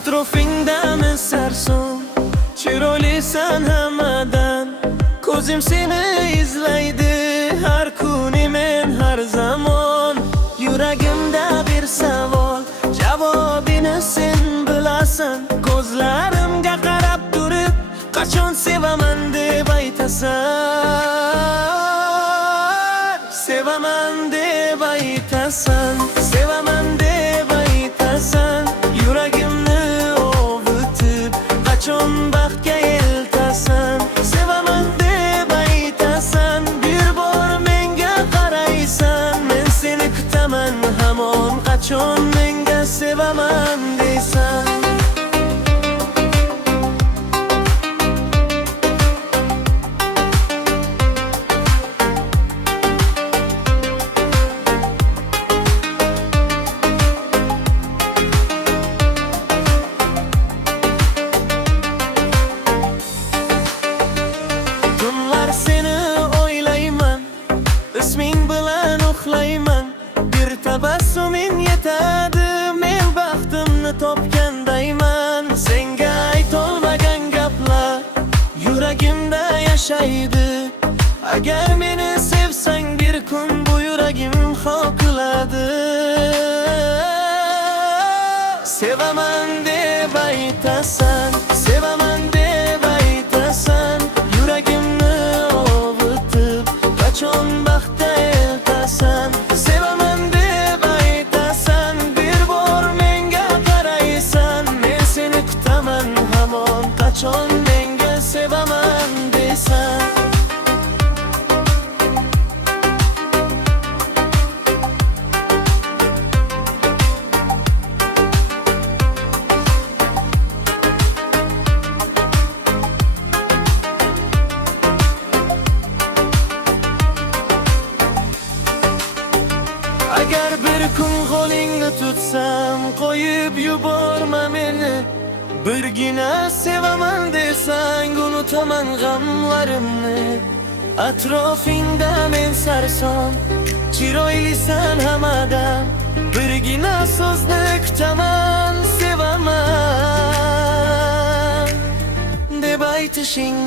Atrofingdami sarson, chiroylisan hammadan. Ko'zim seni izlaydi har kuni men har zamon. Yuragimda bir savol, javobini sen bilasan. Ko'zlarimga qarab turib, qachon sevaman deb aytasan. Sevaman deb aytasan, sevaman deb aytasan. Yuragimni ovutib, qachon baxtga eltasan. Sevaman deb aytasan, bir bor menga qaraysan. Men seni kutaman hamon, qachon menga sevaman deysan. Seni o'ylayman, isming bilan uxlayman. Bir tabassumin yetadi, men baxtimni topgandayman. Senga aytolmagan gaplar yuragimda yashaydi. Agar meni sevsang bir kun bu yuragim xoqiladi. Sevaman deb aytasan, sevaman deb aytasan. Yuragimni qachon baxtga eltasan. Sevaman deb aytasan, bir bor menga qaraysan. Men seni kutaman hamon, qachon menga sevaman deysan. Agar bir kun qo'lingni tutsam, qo'yib yuborma meni. Birgina sevaman desang, unutaman g'amlarimni. Atrofingda men sarson, chiroylisan hammadan. Birgina so'zni kutaman, sevaman deb aytishing.